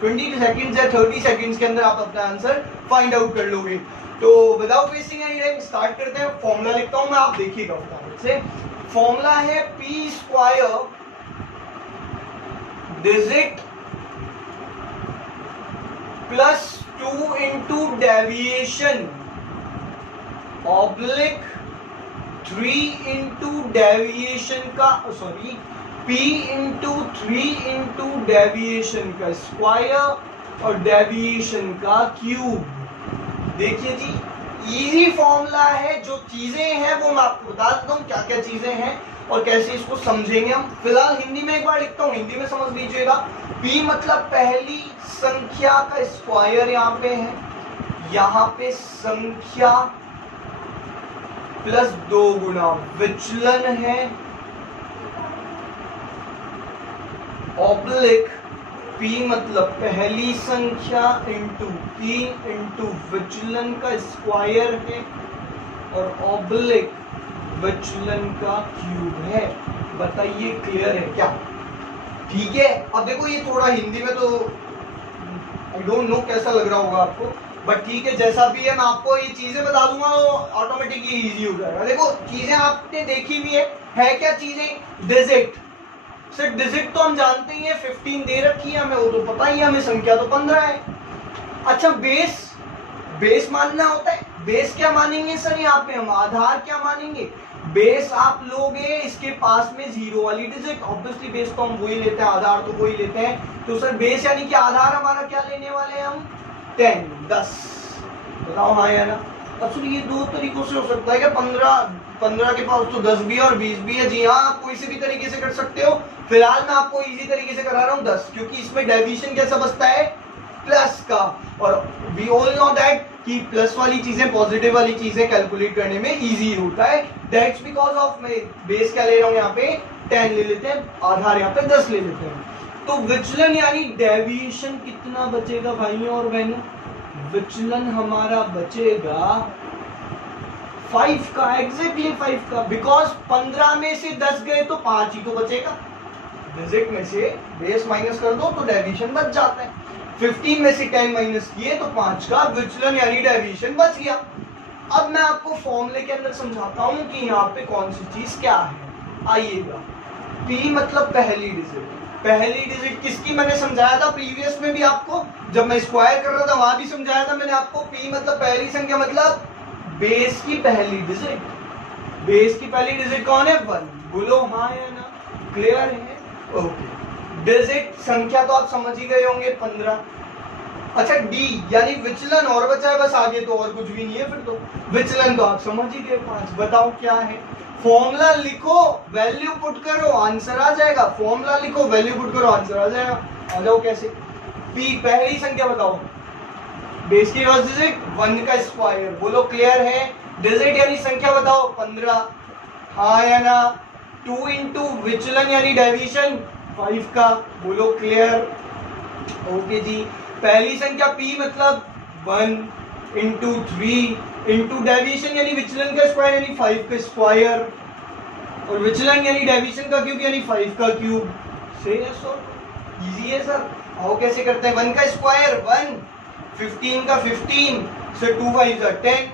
20 सेकंड्स या 30 सेकंड्स के अंदर आप अपना आंसर फाइंड आउट कर लोगे। तो without wasting any time start करते हैं। फॉर्मूला लिखता हूं मैं, आप देखिएगा फटाफट से। फॉर्मूला है P square digit +2 into deviation oblique 3 into deviation का sorry p into 3 into deviation का स्क्वायर और डेविएशन का क्यूब। देखिए जी, इजी फॉर्मूला है। जो चीजें हैं वो मैं आपको बता देता हूँ क्या क्या चीजें हैं और कैसे इसको समझेंगे हम। फिलहाल हिंदी में एक बार लिखता हूँ, हिंदी में समझ लीजिएगा। p मतलब पहली संख्या का स्क्वायर यहाँ पे है, यहाँ पे संख्या प्लस 2 गुना विचलन है, ऑब्लिक p मतलब पहली संख्या इंटू 3 इंटू विचलन का स्क्वायर है और ऑब्लिक विचलन का क्यूब है। बताइए क्लियर है क्या? ठीक है। अब देखो ये थोड़ा हिंदी में तो आई डोंट नो कैसा लग रहा होगा आपको, बट ठीक है, जैसा भी है मैं आपको ये चीजें बता दूंगा तो ऑटोमेटिकली इजी हो जाएगा। देखो चीजें आपने देखी भी है क्या चीजें? डिजिट। सिर्फ डिजिट तो हम जानते ही है, 15 दे रखी है हमें, वो तो पता ही है हमें, संख्या तो 15 है। अच्छा बेस मानना होता है। बेस क्या मानेंगे सर? यहाँ पे हम आधार क्या मानेंगे? बेस आप लोगे इसके पास में 0 वाली डिजिट, ऑब्वियसली बेस तो हम वही लेते हैं, आधार तो वही लेते हैं। तो सर बेस यानी कि आधार हमारा क्या लेने वाले हैं हम? 10। बताओ हाँ या ना? अब सर ये दो तरीकों से हो सकता है क्या? 15 के पास तो 10 भी है और 20 भी है। जी हाँ, आप कोई से भी तरीके से कर सकते हो। फिलहाल मैं आपको इजी तरीके से करा रहा हूँ 10, क्योंकि इसमें डेविएशन कैसा बचता है? प्लस का। और वी ऑल नो दैट कि प्लस वाली चीजें, पॉजिटिव वाली चीजें कैलकुलेट करने में इजी होता है। दैट्स बिकॉज ऑफ मैं बेस क्या ले रहा हूँ यहाँ पे? 10 ले लेते हैं, आधार यहाँ पे 10 ले लेते हैं। तो विचलन यानी डेविएशन कितना बचेगा भाइयों और बहनों? विचलन हमारा बचेगा 5 का, एग्जैक्टली 5 का, बिकॉज 15 में से 10 गए तो 5 ही तो बचेगा। डिजिट में से बेस माइनस कर दो तो डेविएशन बच जाता है। 15 में से 10 माइनस किए तो 5 का विचलन यानी डेविएशन बच गया। अब मैं आपको फॉर्मूले के अंदर समझाता हूं कि यहाँ पे कौन सी चीज क्या है। आइएगा, p मतलब पहली डिजिट। पहली डिजिट किसकी मैंने समझाया था प्रीवियस में भी आपको, जब मैं स्क्वायर कर रहा था वहां भी समझाया था मैंने आपको। p मतलब पहली संख्या, मतलब बेस की पहली डिजिट। बेस की पहली डिजिट कौन है? 1। बोलो हाँ या ना? क्लियर है? ओके। डिजिट संख्या तो आप समझ ही गए होंगे 15। अच्छा डी यानी विचलन और बचा है, बस आगे तो और कुछ भी नहीं है। फिर तो विचलन तो आप समझ ही गए 5। बताओ क्या है? फॉर्मूला लिखो, वैल्यू पुट करो, आंसर आ जाएगा। फॉर्मूला लिखो, वैल्यू पुट करो, आंसर आ जाएगा। आ जाओ कैसे? p पहली संख्या बताओ, बेस की फर्स्ट डिजिट 1 का स्क्वायर। बोलो क्लियर है? डिजिट यानी संख्या बताओ 15, हाँ या ना? 2 इंटू विचलन यानी डेविएशन 5 का। बोलो क्लियर? ओके जी। पहली संख्या p मतलब 1 इंटू 3 इंटू डेविएशन यानी विचलन का स्क्वायर यानी 5 का स्क्वायर, और विचलन यानी डेविएशन का क्यूब यानी 5 का क्यूब। सही है सर? इजी है सर। आओ कैसे करते हैं? 1 का स्क्वायर 1, 15 का 15, सर 2 5 जा 10,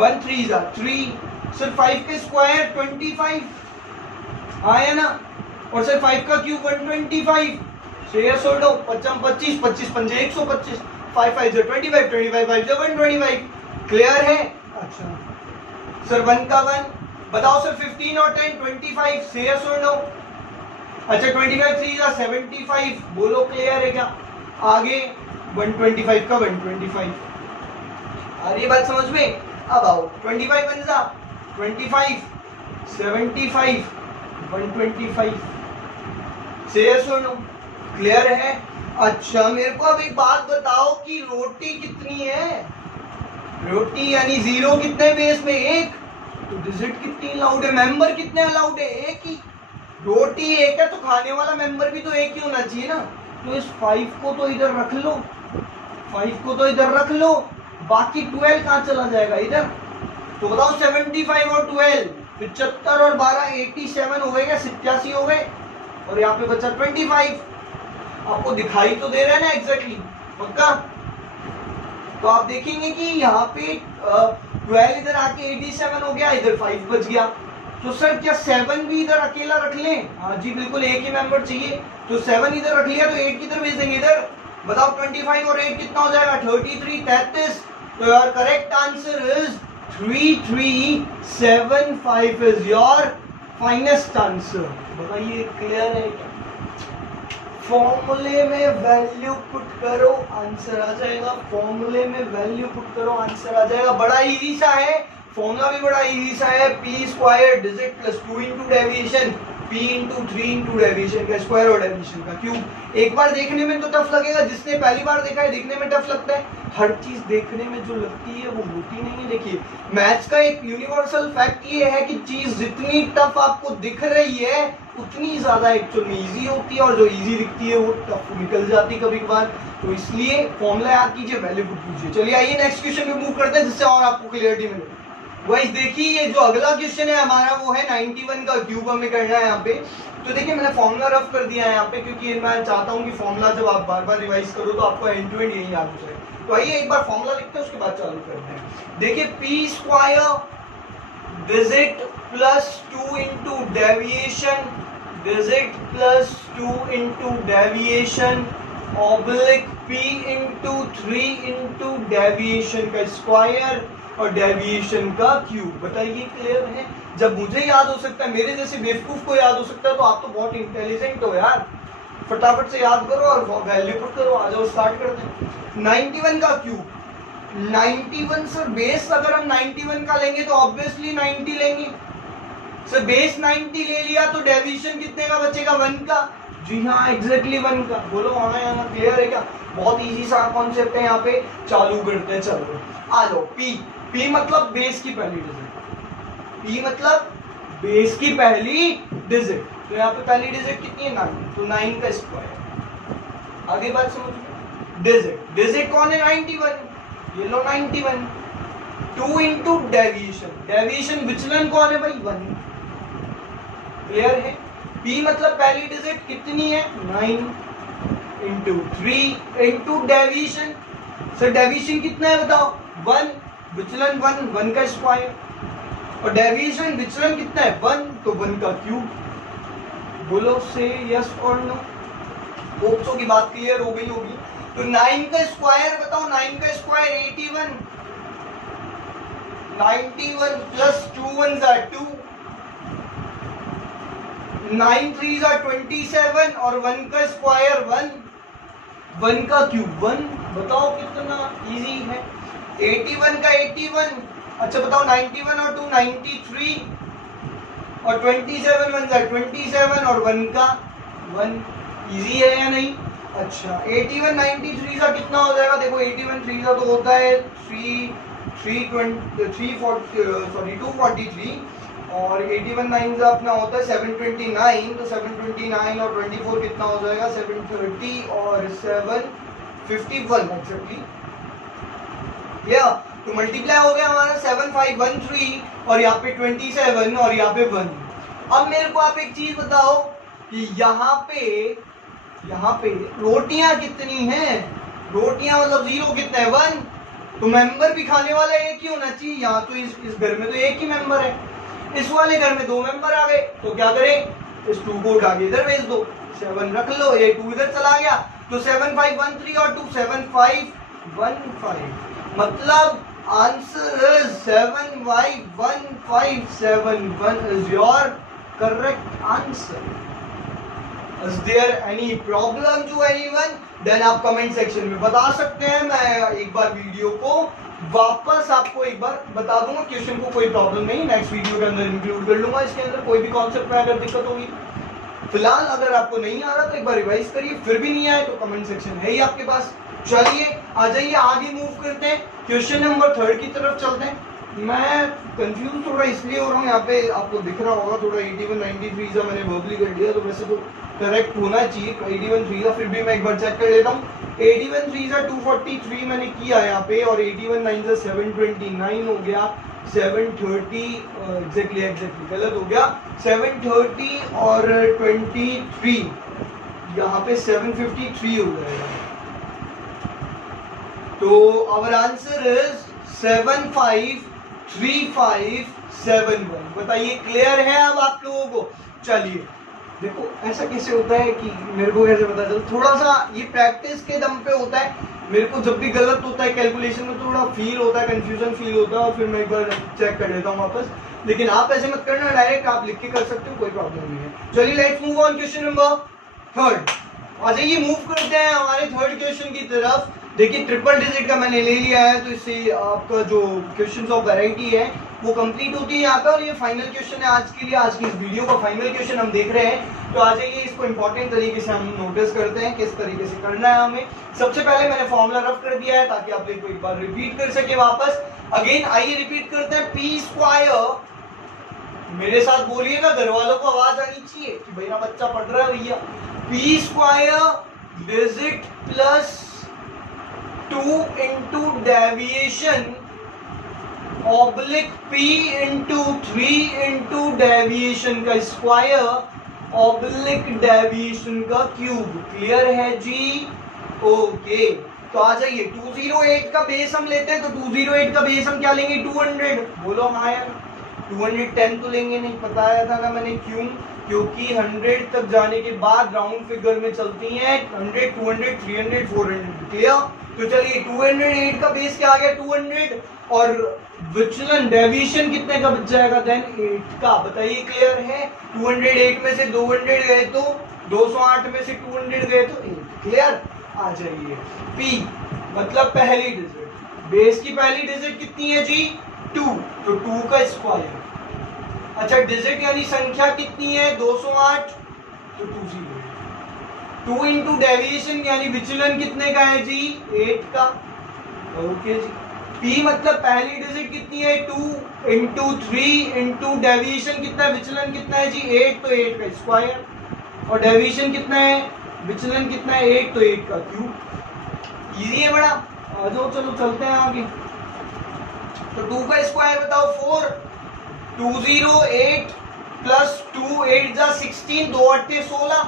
1 3 जा 3, सर 5 का स्क्वायर 25, हाँ है ना? और सर 5 का क्यूब 125। सही है सर? 25 25 पंजे 125, 5 5 जा 25, 25 5 जा 125। क्लियर है? अच्छा सर 1 का 1 बताओ सर, 15 और 10 25। सही है सर? नो? अच्छा 25 3 जा 75। बोलो क्लियर है क्या? आगे 125 का 125। आ रही बात समझ में? अब आओ 25 बन जा 25, 75 125। से सुनो, क्लियर है? अच्छा मेरे को अब एक बात बताओ कि रोटी कितनी है? रोटी यानी 0 कितने बेस में? 1। तो डिजिट कितनी अलाउड है? मेंबर कितने अलाउड है? 1 ही। रोटी 1 है तो खाने वाला मेंबर भी तो 1 ही होना चाहिए ना। तो इस 5 को तो इधर रख लो, 5 को तो इधर रख लो, बाकी 12 कहाँ चला जाएगा? इधर। तो बताओ 75 और 12, 75 और 12 87 हो गए क्या? 87 हो गए। और यहाँ पे बचा 25। आपको दिखाई तो दे रहा है ना एग्जैक्टली? पक्का? तो आप देखेंगे कि यहाँ पे 12 इधर आके 87 हो गया, इधर 5 बच गया। तो सर क्या 7 भी इधर अकेला रख लें? हाँ जी बिल्कुल, एक ही मेंबर चाहिए। तो 7 इधर रख लिया तो 8 किधर भेज देंगे? इधर। बताओ 25 और 8 कितना हो जाएगा 33, 33। तो your correct answer is 3375 is your finest answer. बताइए क्लियर है क्या? फॉर्मूले में वैल्यू पुट करो आंसर आ जाएगा, फॉर्मूले में वैल्यू पुट करो आंसर आ जाएगा। बड़ा इजी सा है, फॉर्मूला भी बड़ा इजी सा है, P square digit plus 2 into deviation, p into 3 into deviation का स्क्वायर और डेविएशन का क्यूब। एक बार देखने में तो टफ लगेगा, जिसने पहली बार देखा है देखने में टफ लगता है। हर चीज देखने में जो लगती है वो होती नहीं है। देखिए मैथ्स का एक यूनिवर्सल फैक्ट ये है कि चीज जितनी टफ आपको दिख रही है उतनी ज्यादा एक्चुअल में इजी होती है, और जो इजी दिखती है वो टफ निकल जाती है कभी कभार। तो इसलिए फॉर्मूला याद कीजिए, वैल्यू पुट कीजिए। चलिए आइए नेक्स्ट क्वेश्चन पे मूव करते हैं जिससे और आपको क्लियरिटी मिले। गाइस देखिए ये जो अगला क्वेश्चन है हमारा वो है 91 का क्यूब हमें करना है यहाँ पे। तो देखिए मैंने फॉर्मूला रफ कर दिया है यहाँ पे, क्योंकि मैं चाहता हूँ कि फॉर्मूला जब आप बार बार रिवाइज करो तो आपको एंड टू एंड यही याद हो जाए। तो आइए एक बार फॉर्मूला लिखते हैं उसके बाद चालू करते हैं। देखिए P square digit plus 2 into deviation, digit plus 2 into deviation oblique p into 3 into deviation का स्क्वायर और डेविएशन का क्यूब। बताइए क्लियर है? जब मुझे याद हो सकता है, मेरे जैसे बेवकूफ को याद हो सकता है, तो आप तो बहुत इंटेलिजेंट हो यार। फटाफट से याद करो और वैल्यू पुट करो। आ जाओ स्टार्ट करते हैं। 91 का क्यूब, 91 सर बेस अगर हम 91 का लेंगे तो ऑब्वियसली 90 लेंगे सर। बेस 90 ले लिया तो डेविएशन कितने का बचेगा 1 का। जी हाँ एग्जैक्टली 1 का। बोलो हाँ यहाँ क्लियर है क्या? बहुत इजी सा कॉन्सेप्ट है यहाँ पे। चालू करते हैं, चलो आ जाओ। पी मतलब बेस की पहली डिजिट, पी मतलब बेस की पहली डिजिट। तो यहाँ पे पहली डिजिट कितनी है 9, तो 9 का स्क्वायर। आगे बात समझ। डिजिट कौन है 91, ये लो 91। 2 इंटू डेविएशन, डेविएशन विचलन कौन है भाई 1। क्लियर है? p मतलब पहली डिजिट कितनी है 9 into 3 into deviation. Sir deviation कितना है बताओ 1, विचलन 1 का स्क्वायर, और डेविएशन विचलन कितना है 1, तो 1 का क्यूब। बोलो से यस और नो। होप्सो की बात क्लियर हो गई होगी। तो 9 का स्क्वायर बताओ, 9 का स्क्वायर 81, 91 प्लस 2 1 are 2, 9 3 are 27 और 1 का स्क्वायर 1, 1 का क्यूब 1। बताओ कितना इजी है। 81 का 81, अच्छा बताओ 91 और 2 93 और 27 1 are 27 और 1 का 1। इजी है या नहीं? अच्छा 81 93 का कितना हो जाएगा? देखो 81 3 का तो होता है 243 और 81 9 का अपना होता है 729, तो 729 और 24 कितना हो जाएगा 730 और 751 एक्जेक्टली। या तो मल्टीप्लाई हो गया हमारा 7513 और यहाँ पे 27 और यहाँ पे 1। अब मेरे को आप एक चीज बताओ कि यहाँ पे रोटियां कितनी हैं? रोटियां मतलब 0 कितना है 1, तो मेंबर भी खाने वाला एक ही होना चाहिए। यहाँ तो इस घर में तो एक ही मेंबर है, इस वाले घर में 2 मेंबर आ गए, तो क्या करें? इस 2 को उठा के इधर भेज दो, 7 रख लो, ये 2 इधर चला गया, तो 7513 और 2 7515। मतलब answer is 751571 is your correct answer. Is there any problem to anyone? Then आप कमेंट सेक्शन में बता सकते हैं। मैं एक बार वीडियो को वापस आपको एक बार बता दूंगा, क्वेश्चन को कोई प्रॉब्लम नहीं, नेक्स्ट वीडियो के अंदर इंक्लूड कर लूंगा। इसके अंदर कोई भी कॉन्सेप्ट में अगर दिक्कत होगी, फिलहाल अगर आपको नहीं आ रहा तो एक बार रिवाइज करिए, फिर भी नहीं आए तो कमेंट सेक्शन है ही आपके पास। चलिए आ जाइए आगे मूव करते हैं, क्वेश्चन नंबर 3 की तरफ चलते हैं। मैं कंफ्यूज थोड़ा इसलिए हो रहा हूँ, यहाँ पे आपको दिख रहा होगा थोड़ा 81 93 का मैंने वर्बली कर दिया, तो वैसे तो करेक्ट होना चाहिए 81 3 का, फिर भी मैं एक बार चेक कर लेता हूँ। 81 3 का 243 मैंने किया यहाँ पे, और 81 9 का 729 हो गया, 730 एग्जैक्टली गलत हो गया, 730 और 23 यहाँ पे 753 हो जाएगा। तो आवर आंसर इज 753571। बताइए क्लियर है अब आप लोगों को? चलिए देखो ऐसा कैसे होता है कि मेरे को कैसे पता चलता, थोड़ा सा ये प्रैक्टिस के दम पे होता है। मेरे को जब भी गलत होता है कैलकुलेशन में थोड़ा फील होता है, कंफ्यूजन फील होता है, और फिर मैं एक बार चेक कर लेता हूँ वापस। लेकिन आप ऐसे मत करना, डायरेक्ट आप लिख के कर सकते हो, कोई प्रॉब्लम नहीं है। चलिए let's move on question number third. आ जाइए, मूव करते हैं हमारे थर्ड क्वेश्चन की तरफ। देखिए ट्रिपल डिजिट का मैंने ले लिया है, तो इससे आपका जो क्वेश्चंस ऑफ वैरायटी है वो कंप्लीट होती है यहाँ पे। और ये फाइनल क्वेश्चन है आज के लिए, आज की इस वीडियो का फाइनल क्वेश्चन हम देख रहे हैं। तो आ जाइए, इसको इंपॉर्टेंट तरीके से हम नोटिस करते हैं किस तरीके से करना है हमें। सबसे पहले मैंने फॉर्मूला रफ कर दिया है ताकि आप लोग एक बार रिपीट कर सके वापस। अगेन आइए रिपीट करते हैं। पी स्क्वायर, मेरे साथ बोलिएगा, घर वालों को आवाज आनी चाहिए कि भाई ना बच्चा पढ़ रहा है भैया। P square digit plus 2 into deviation oblique p into 3 into deviation का स्क्वायर ऑब्लिक डेविएशन का क्यूब। क्लियर है जी? ओके, तो आ जाइए 208 का बेस हम लेते हैं। तो 208 का बेस हम क्या लेंगे? 200। बोलो हाँ यार, 210 तो लेंगे नहीं, बताया था ना मैंने क्यों? क्योंकि 100 तक जाने के बाद राउंड फिगर में चलती हैं 100, 200, 300, 400। क्लियर? तो चलिए 208 का बेस क्या आ गया? 200। और विचलन डेविएशन कितने का बच जाएगा? देन 8 का। बताइए क्लियर है? 208 में से 200 गए तो 208 में से 200 गए तो 8। क्लियर? आ जाइए, P मतलब पहली डिजिट, बेस की पहली डिजिट कितनी है जी? 2, तो 2 का स्क्वायर। अच्छा, डिजिट यानी संख्या कितनी है? 208, तो 20। 2 इंटू डेविएशन यानी विचलन कितने का है जी? 8 का। ओके जी। P मतलब पहली डिजिट कितनी है? 2 इंटू 3 इंटू डेविएशन कितना है? विचलन कितना है जी? 8, तो 8 का स्क्वायर। और डेविएशन कितना है? विचलन कितना है? 8, तो 8 का क्यूब। इजी है बड़ा। आ जाओ, चलो चलते हैं आगे। तो 2 का स्क्वायर बताओ? 4। 208 प्लस 2 8 जा 16, 2 8 16।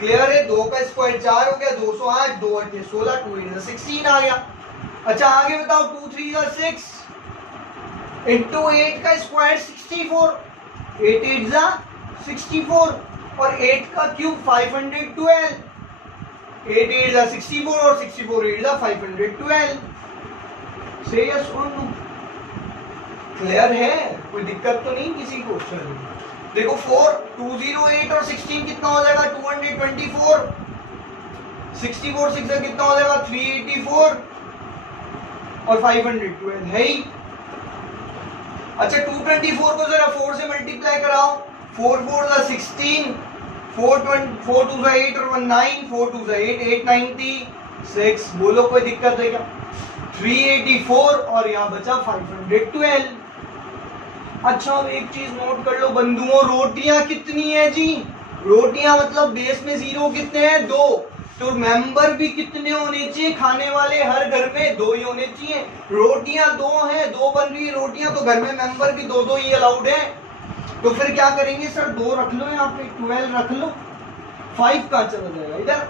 क्लियर है? 2 का स्क्वायर 4 हो गया, 208, 2 8 16, 2 8 16 आ गया। अच्छा आगे बताओ, 2 3 जा 6 इंटू 8 का स्क्वायर 64, 8 8 जा 64, और 8 का क्यूब 512। 8 8 जा 64 और 64 8 जा 512। से यस और नो? क्लियर है? कोई दिक्कत तो नहीं किसी को? चलिए देखो 4, 208 और 16 कितना हो जाएगा? 224। 64 6 से कितना हो जाएगा? 384 और 512 है ही। अच्छा 224 को जरा 4 से मल्टीप्लाई कराओ। 4 4 जा 16, 4 2 जा 8 और 1 9, 4 2 जा 8, 896। बोलो कोई दिक्कत है क्या? 384 और यहाँ बचा 512। अच्छा अब एक चीज नोट कर लो बंधुओं, रोटियां कितनी है जी? रोटियां मतलब बेस में 0 कितने हैं? 2। तो मेंबर भी कितने होने चाहिए? खाने वाले हर घर में 2 ही होने चाहिए। रोटियां 2 हैं, 2 बन रही है रोटियां, तो घर में मेंबर भी 2 2 ही अलाउड है। तो फिर क्या करेंगे सर? 2 रख लो यहाँ पे, 12 रख लो। 5 कहाँ चला जाएगा इधर?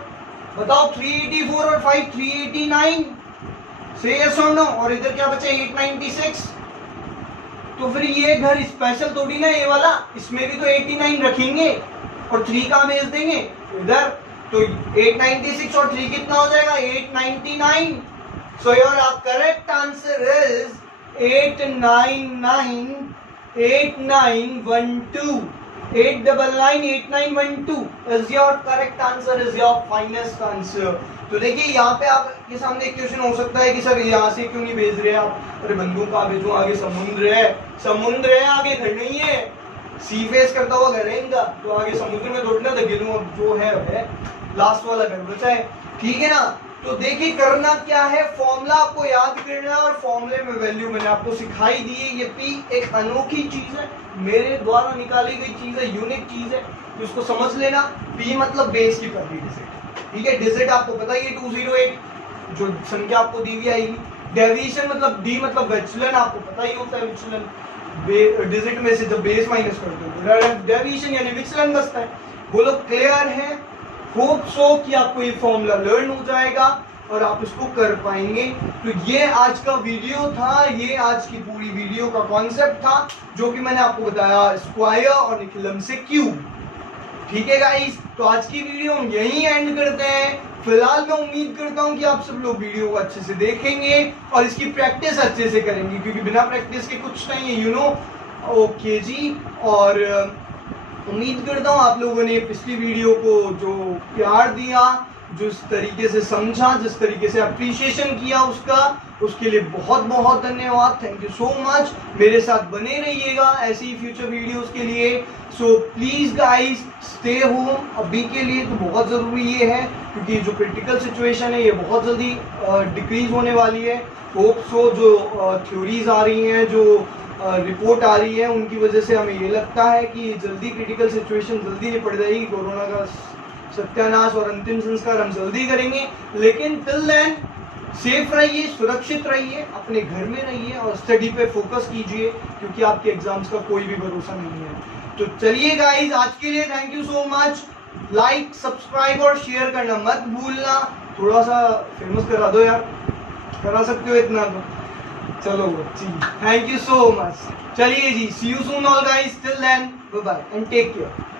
बताओ 384 और 5 389। से यस और नो? और इधर क्या बचा? 896। तो फिर ये घर स्पेशल थोड़ी ना ये वाला, इसमें भी तो 89 रखेंगे और 3 कहाँ भेज देंगे? इधर। तो 896 और 3 कितना हो जाएगा? 899। So your correct answer is 899 8912। 8998912 is your correct answer, is your finest answer. तो देखिए यहाँ पे आपके सामने एक क्वेश्चन हो सकता है कि सर यहाँ से क्यों नहीं भेज रहे आप? अरे बंधु कहाँ भेजूं? आगे समुद्र है, समुद्र है, आगे घर नहीं है। सी फेस करता हुआ घर है इनका, तो आगे समुद्र में दौड़ना धकेलूं। अब जो है लास्ट वाला घर बचा है, ठीक है ना? तो देखिए करना क्या है, फॉर्मूला आपको याद करना है और फॉर्मूले में वैल्यू मैंने आपको सिखाई दी है। ये पी एक अनोखी चीज है, मेरे द्वारा निकाली गई चीज है, यूनिक चीज है, इसको समझ लेना। पी मतलब बेस की पहली डिजिट, ठीक है? डिजिट आपको पता ही है 208, जो संख्या आपको दी हुई आएगी। डेविएशन मतलब डी मतलब विचलन, आपको पता ही होता है विचलन डिजिट में से जब बेस माइनस करते हो डेविएशन यानी विचलन बचता है। बोलो क्लियर है? होप सो कि आपको ये फॉर्मूला लर्न हो जाएगा और आप इसको कर पाएंगे। तो ये आज का वीडियो था, ये आज की पूरी वीडियो का कॉन्सेप्ट था जो कि मैंने आपको बताया, स्क्वायर और निकलम से क्यूब। ठीक है गाइस, तो आज की वीडियो हम यहीं एंड करते हैं। फिलहाल मैं उम्मीद करता हूँ कि आप सब लोग वीडियो को अच्छे से देखेंगे और इसकी प्रैक्टिस अच्छे से करेंगे, क्योंकि बिना प्रैक्टिस के कुछ नहीं है, यू नो। ओके जी, और उम्मीद करता हूँ आप लोगों ने पिछली वीडियो को जो प्यार दिया, जिस तरीके से समझा, जिस तरीके से अप्रिशिएशन किया उसके लिए बहुत बहुत धन्यवाद। Thank you so much. मेरे साथ बने रहिएगा ऐसे ही फ्यूचर वीडियोस के लिए। So please guys stay home. अभी के लिए तो बहुत ज़रूरी ये है, क्योंकि जो क्रिटिकल सिचुएशन है ये बहुत जल्दी डिक्रीज होने वाली है। होप सो जो थ्योरीज आ रही हैं, जो रिपोर्ट आ रही है, उनकी वजह से हमें ये लगता है कि जल्दी क्रिटिकल सिचुएशन जल्दी निपट जाएगी। कोरोना का सत्यानाश और अंतिम संस्कार हम जल्दी करेंगे, लेकिन टिल देन सेफ रहिए, सुरक्षित रहिए, अपने घर में रहिए और स्टडी पे फोकस कीजिए, क्योंकि आपके एग्जाम्स का कोई भी भरोसा नहीं है। तो चलिए गाइस, आज के लिए thank you so much. Like, subscribe और शेयर करना मत भूलना। थोड़ा सा फेमस करा दो यार, करा सकते हो इतना तो। चलो जी, थैंक यू सो मच। चलिए जी, see you soon all guys, till then bye bye and take care.